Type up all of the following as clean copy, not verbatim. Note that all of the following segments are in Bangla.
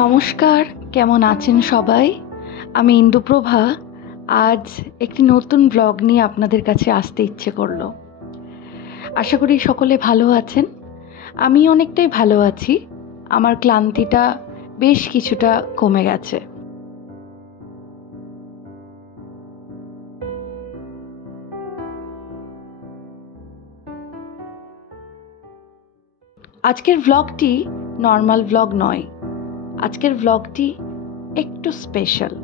নমস্কার, কেমন আছেন সবাই? আমি ইন্দুপ্রভা। আজ একটি নতুন ব্লগ নিয়ে আপনাদের কাছে আসতে ইচ্ছে করলো। আশা করি সকলে ভালো আছেন। আমি অনেকটাই ভালো আছি। আমার ক্লান্তিটা বেশ কিছুটা কমে গেছে। আজকের ব্লগটি নর্মাল ব্লগ নয়। আজকের ব্লগটি একটু স্পেশাল।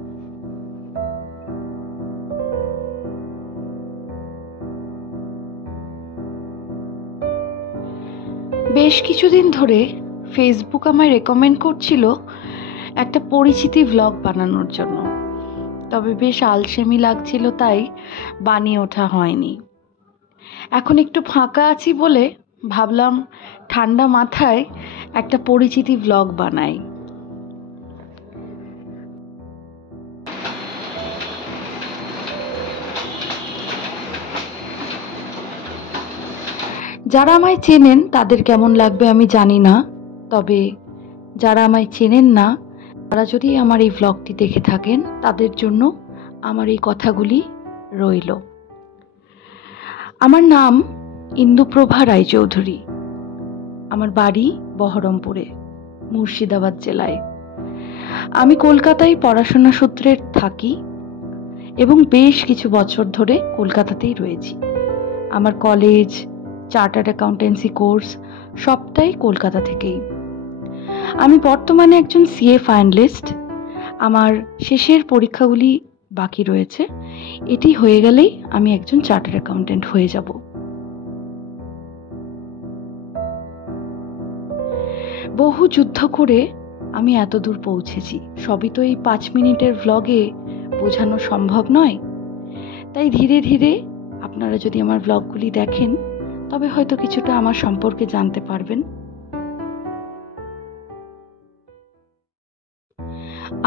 বেশ কিছুদিন ধরে ফেসবুক আমায় রেকমেন্ড করছিল একটা পরিচিতি ব্লগ বানানোর জন্য, তবে বেশ আলসেমি লাগছিল, তাই বানিয়ে ওঠা হয়নি। এখন একটু ফাঁকা আছি বলে ভাবলাম ঠান্ডা মাথায় একটা পরিচিতি ব্লগ বানাই। যারা আমায় চেনেন তাদের কেমন লাগবে আমি জানি না, তবে যারা আমায় চেনেন না তারা যদি আমার এই ব্লগটি দেখে থাকেন তাদের জন্য আমার এই কথাগুলি রইল। আমার নাম ইন্দুপ্রভা রায়চৌধুরী। আমার বাড়ি বহরমপুরে, মুর্শিদাবাদ জেলায়। আমি কলকাতায় পড়াশোনা সূত্রে থাকি এবং বেশ কিছু বছর ধরে কলকাতাতেই রয়েছি। আমার কলেজ, চার্টার্ড অ্যাকাউন্টেন্সি কোর্স সবটাই কলকাতা থেকেই। আমি বর্তমানে একজন সিএ ফাইনালিস্ট। আমার শেষের পরীক্ষাগুলি বাকি রয়েছে। এটি হয়ে গেলেই আমি একজন চার্টার্ড অ্যাকাউন্টেন্ট হয়ে যাব। বহু যুদ্ধ করে আমি এত দূর পৌঁছেছি। সবই তো এই 5 মিনিটের ব্লগে বোঝানো সম্ভব নয়। তাই ধীরে ধীরে আপনারা যদি আমার ব্লগগুলি দেখেন তবে হয়তো কিছুটা আমার সম্পর্কে জানতে পারবেন।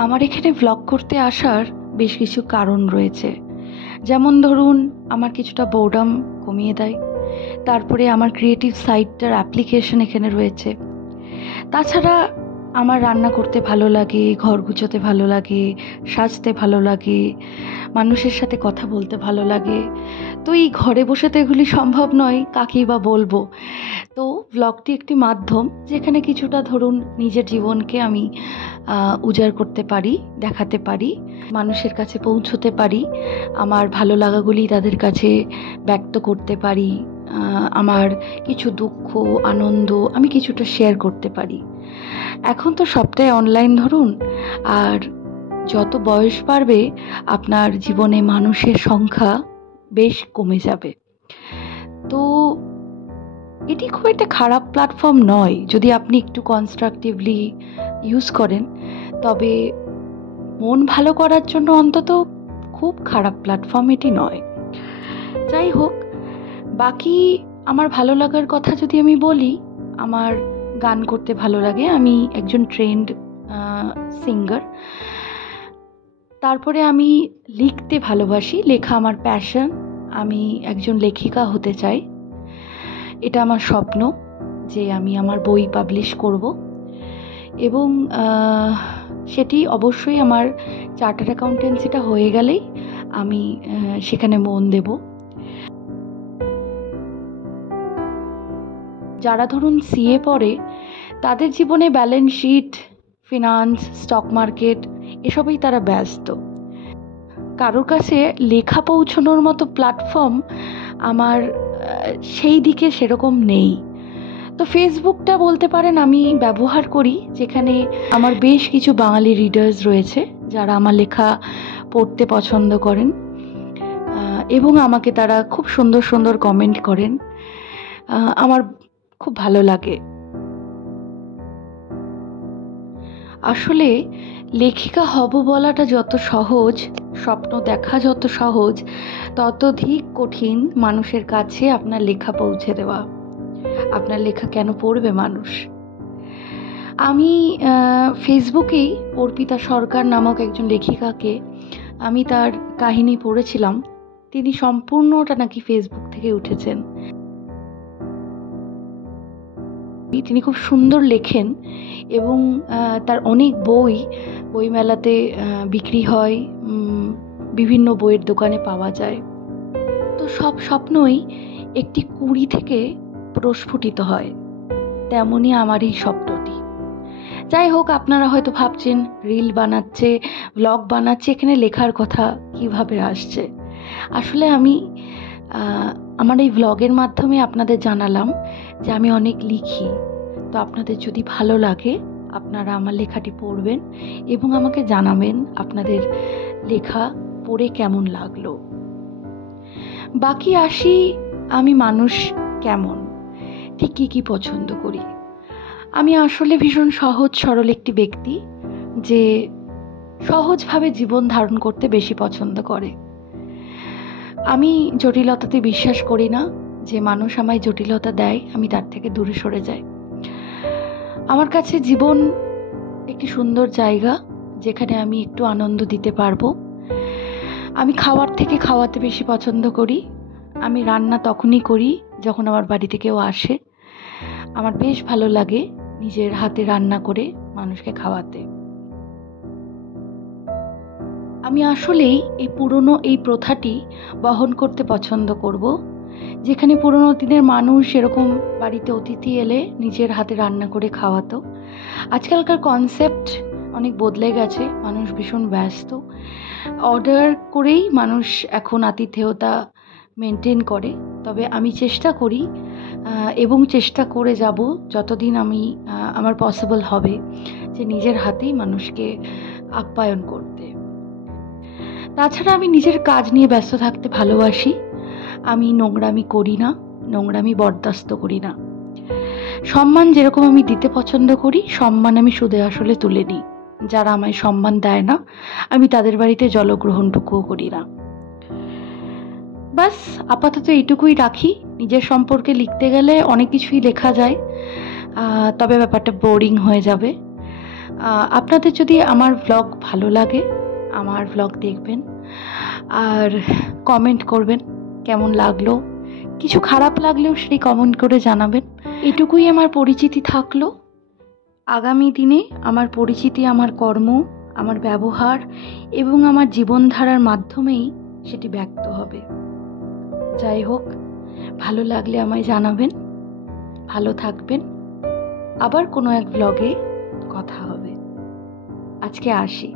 আমার এখানে ব্লগ করতে আসার বেশ কিছু কারণ রয়েছে। যেমন ধরুন, আমার কিছুটা বোর্ডাম কমিয়ে দেয়। তারপরে আমার ক্রিয়েটিভ সাইটটার অ্যাপ্লিকেশন এখানে রয়েছে। তাছাড়া আমার রান্না করতে ভালো লাগে, ঘর গুছোতে ভালো লাগে, সাজতে ভালো লাগে, মানুষের সাথে কথা বলতে ভালো লাগে। তো এই ঘরে বসে তো এগুলি সম্ভব নয়, কাকেই বা বলবো। তো ব্লগটি একটি মাধ্যম যেখানে কিছুটা ধরুন নিজের জীবনকে আমি উজাড় করতে পারি, দেখাতে পারি, মানুষের কাছে পৌঁছতে পারি, আমার ভালো লাগাগুলি তাদের কাছে ব্যক্ত করতে পারি, আমার কিছু দুঃখ আনন্দ আমি কিছুটা শেয়ার করতে পারি। এখন তো সবটাই অনলাইন ধরুন, আর যত বয়স বাড়বে আপনার জীবনে মানুষের সংখ্যা বেশ কমে যাবে। তো এটি খুব একটা খারাপ প্ল্যাটফর্ম নয় যদি আপনি একটু কনস্ট্রাকটিভলি ইউজ করেন, তবে মন ভালো করার জন্য অন্তত খুব খারাপ প্ল্যাটফর্ম এটি নয়। যাই হোক, বাকি আমার ভালো লাগার কথা যদি আমি বলি, আমার গান করতে ভালো লাগে। আমি একজন ট্রেন্ড সিঙ্গার। তারপরে আমি লিখতে ভালোবাসি, লেখা আমার প্যাশন। আমি একজন লেখিকা হতে চাই। এটা আমার স্বপ্ন যে আমি আমার বই পাবলিশ করব, এবং সেটি অবশ্যই আমার চার্টার্ড অ্যাকাউন্টেন্সিটা হয়ে গেলেই আমি সেখানে মন দেব। যারা ধরুন সিএ পড়ে তাদের জীবনে balance sheet, finance, stock market এসবেই তারা ব্যস্ত। কারোর কাছে লেখা পৌঁছানোর মতো প্ল্যাটফর্ম আমার সেই দিকে সেরকম নেই। তো ফেসবুকটা বলতে পারেন আমি ব্যবহার করি, যেখানে আমার বেশ কিছু বাঙালি রিডার্স রয়েছে যারা আমার লেখা পড়তে পছন্দ করেন, এবং আমাকে তারা খুব সুন্দর সুন্দর কমেন্ট করেন। আমার খুব ভালো লাগে। আসলে লেখিকা হব বলাটা যত সহজ, স্বপ্ন দেখা যত সহজ, ততধিক কঠিন মানুষের কাছে আপনার লেখা পৌঁছে দেওয়া। আপনার লেখা কেন পড়বে মানুষ? আমি ফেসবুকেই অর্পিতা সরকার নামক একজন লেখিকাকে আমি তার কাহিনী পড়েছিলাম। তিনি সম্পূর্ণটা নাকি ফেসবুক থেকে উঠেছেন। তিনি খুব সুন্দর লেখেন এবং তার অনেক বই বইমেলাতে বিক্রি হয়, বিভিন্ন বইয়ের দোকানে পাওয়া যায়। তো সব স্বপ্নই একটি কুঁড়ি থেকে প্রস্ফুটিত হয়, তেমনই আমার এই স্বপ্নটি। যাই হোক, আপনারা হয়তো ভাবছেন রিল বানাচ্ছে, ব্লগ বানাচ্ছে, এখানে লেখার কথা কিভাবে আসছে। আসলে আমি আমার এই ব্লগের মাধ্যমে আপনাদের জানালাম যে আমি অনেক লিখি। তো আপনাদের যদি ভালো লাগে আপনারা আমার লেখাটি পড়বেন এবং আমাকে জানাবেন আপনাদের লেখা পড়ে কেমন লাগলো। বাকি আসি, আমি মানুষ কেমন, ঠিক কী কী পছন্দ করি। আমি আসলে ভীষণ সহজ সরল একটি ব্যক্তি, যে সহজভাবে জীবন ধারণ করতে বেশি পছন্দ করে। আমি জটিলতাতে বিশ্বাস করি না। যে মানুষ আমায় জটিলতা দেয় আমি তার থেকে দূরে সরে যাই। আমার কাছে জীবন একটি সুন্দর জায়গা, যেখানে আমি একটু আনন্দ দিতে পারবো। আমি খাওয়ার থেকে খাওয়াতে বেশি পছন্দ করি। আমি রান্না তখনই করি যখন আমার বাড়িতে কেউ আসে। আমার বেশ ভালো লাগে নিজের হাতে রান্না করে মানুষকে খাওয়াতে। আমি আসলেই এই পুরনো এই প্রথাটি বহন করতে পছন্দ করব, যেখানে পুরনো দিনের মানুষ এরকম বাড়িতে অতিথি এলে নিজের হাতে রান্না করে খাওয়াতো। আজকালকার কনসেপ্ট অনেক বদলে গেছে, মানুষ ভীষণ ব্যস্ত। অর্ডার করেই মানুষ এখন আতিথেয়তা মেনটেন করে। তবে আমি চেষ্টা করি এবং চেষ্টা করে যাব যতদিন আমি আমার পসিবল হবে, যে নিজের হাতেই মানুষকে আপ্যায়ন করতে। তাছাড়া আমি নিজের কাজ নিয়ে ব্যস্ত থাকতে ভালোবাসি। আমি নোংরামি করি না, নোংরামি বরদাস্ত করি না। সম্মান যেরকম আমি দিতে পছন্দ করি, সম্মান আমি সুদে আসলে তুলে নিই। যারা আমায় সম্মান দেয় না, আমি তাদের বাড়িতে জলগ্রহণটুকুও করি না। বাস আপাতত এইটুকুই রাখি। নিজের সম্পর্কে লিখতে গেলে অনেক কিছুই লেখা যায়, তবে ব্যাপারটা বোরিং হয়ে যাবে। আপনাদের যদি আমার ব্লগ ভালো লাগে, আমার ব্লগ দেখবেন আর কমেন্ট করবেন কেমন লাগলো। কিছু খারাপ লাগলেও সেই কমেন্ট করে জানাবেন। এটুকুই আমার পরিচিতি থাকলো। আগামী দিনে আমার পরিচিতি আমার কর্ম, আমার ব্যবহার এবং আমার জীবনধারার মাধ্যমেই সেটি ব্যক্ত হবে। যাই হোক, ভালো লাগলে আমায় জানাবেন। ভালো থাকবেন। আবার কোনো এক ব্লগে কথা হবে। আজকে আসি।